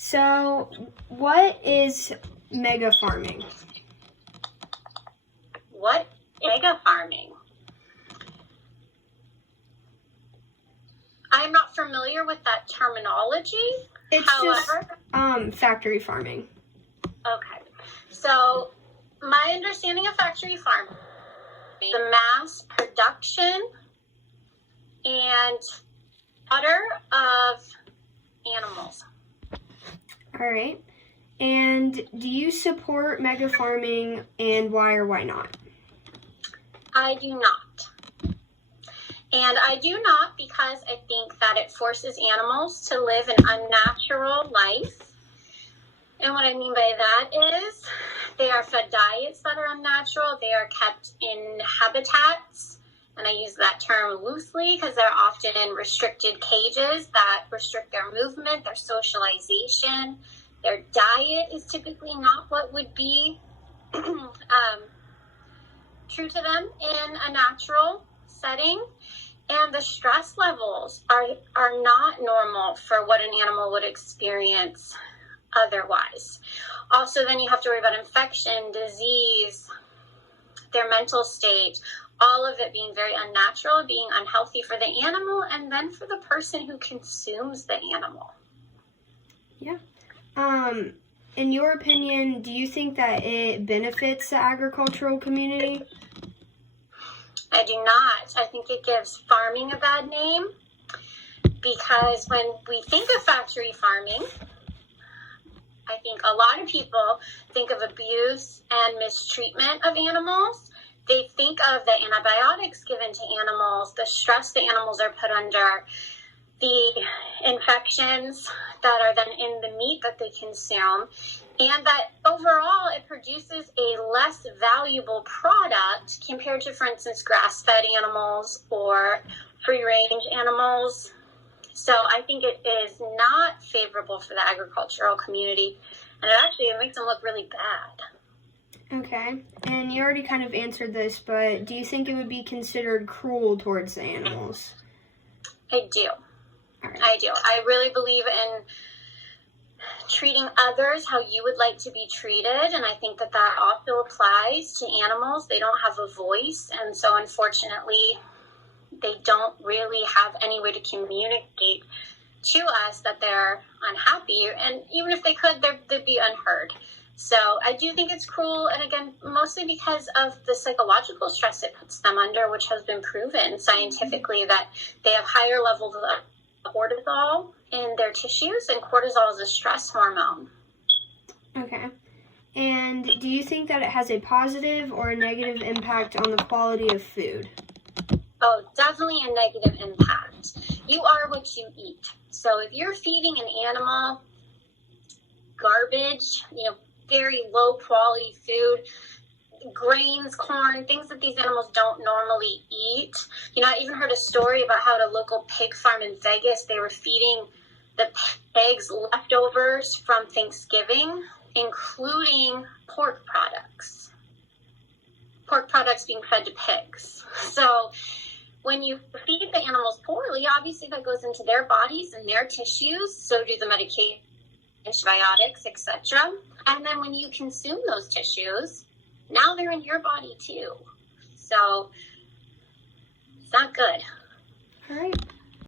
So, what is mega farming? What is mega farming? I'm not familiar with that terminology. It's factory farming. Okay. So, my understanding of factory farming, the mass production and slaughter of animals. All right. And do you support mega farming, and why or why not? I do not. And I do not because I think that it forces animals to live an unnatural life. And what I mean by that is they are fed diets that are unnatural. They are kept in habitats, and I use that term loosely because they're often in restricted cages that restrict their movement, their socialization. Their diet is typically not what would be true to them in a natural setting. And the stress levels are not normal for what an animal would experience otherwise. Also, then you have to worry about infection, disease, their mental state, all of it being very unnatural, being unhealthy for the animal, and then for the person who consumes the animal. Yeah. In your opinion, do you think that it benefits the agricultural community? I do not. I think it gives farming a bad name because when we think of factory farming, I think a lot of people think of abuse and mistreatment of animals. They think of the antibiotics given to animals, the stress the animals are put under, the infections that are then in the meat that they consume, and that overall it produces a less valuable product compared to, for instance, grass-fed animals or free-range animals. So I think it is not favorable for the agricultural community, and it makes them look really bad. Okay, and you already kind of answered this, but do you think it would be considered cruel towards the animals? I do. Right. I do. I really believe in treating others how you would like to be treated, and I think that that also applies to animals. They don't have a voice, and so unfortunately they don't really have any way to communicate to us that they're unhappy, and even if they could, they'd be unheard. So I do think it's cruel, and again, mostly because of the psychological stress it puts them under, which has been proven scientifically that they have higher levels of cortisol in their tissues, and cortisol is a stress hormone. Okay. And do you think that it has a positive or a negative impact on the quality of food? Oh, definitely a negative impact. You are what you eat. So if you're feeding an animal garbage, very low quality food, grains, corn, things that these animals don't normally eat. I even heard a story about how at a local pig farm in Vegas, they were feeding the pigs leftovers from Thanksgiving, including pork products. Pork products being fed to pigs. So when you feed the animals poorly, obviously that goes into their bodies and their tissues, so do the medication, antibiotics, etc. And then when you consume those tissues, now they're in your body too. So it's not good. All right.